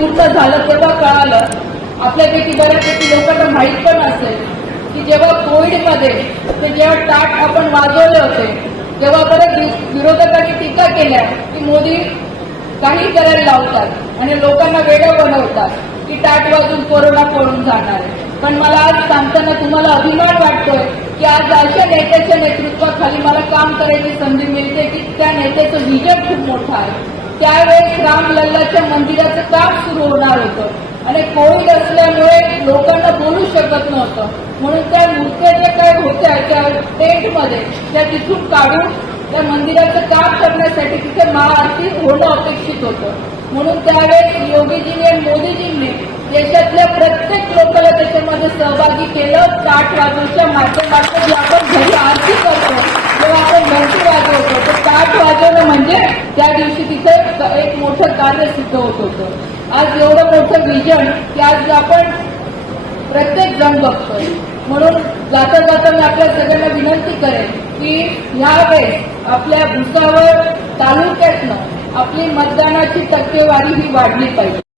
पूर्ण झालं तेव्हा कळालं. आपल्यापैकी बऱ्यापैकी लोकांना माहीत पण असेल की जेव्हा कोविडमध्ये ते जेव्हा टाट आपण वाजवले होते तेव्हा बरं विरोधकांनी टीका केल्या की मोदी काही करायला लावतात आणि लोकांना वेगळं बनवतात की टाट वाजून कोरोना पळून जाणार पण मला आज सांगताना तुम्हाला अभिमान वाटतोय की आज अशा नेत्याच्या नेतृत्वाखाली मला काम करायची संधी मिळते की त्या नेत्याचं विजन खूप मोठं आहे. त्यावेळेस राम लल्लाच्या मंदिराचं काम सुरू होणार होतं. आणि कोविड असल्यामुळे लोकांना बोलू शकत नव्हतं. म्हणून त्या मूर्त्या ज्या काय होत्या त्या टेंटमध्ये त्या तिथून काढून त्या मंदिराचं काम करण्यासाठी तिथे महाआरती होणं अपेक्षित होतं. म्हणून त्यावेळेस योगीजींनी आणि मोदीजींनी देशातल्या प्रत्येक लोकाला त्याच्यामध्ये सहभागी केलं. ताट वाजूच्या माध्यमातून आपण घरी म्हणजे त्या दिवशी तिथं एक मोठं कार्य सिद्ध होत होतं. आज एवढं मोठं विजन की आज आपण प्रत्येक जण बघतोय. म्हणून जाता जाता मी आपल्या सगळ्यांना विनंती करेन की ह्यावेळेस आपल्या भुसावळ तालुक्यातनं आपली मतदानाची टक्केवारी ही वाढली पाहिजे.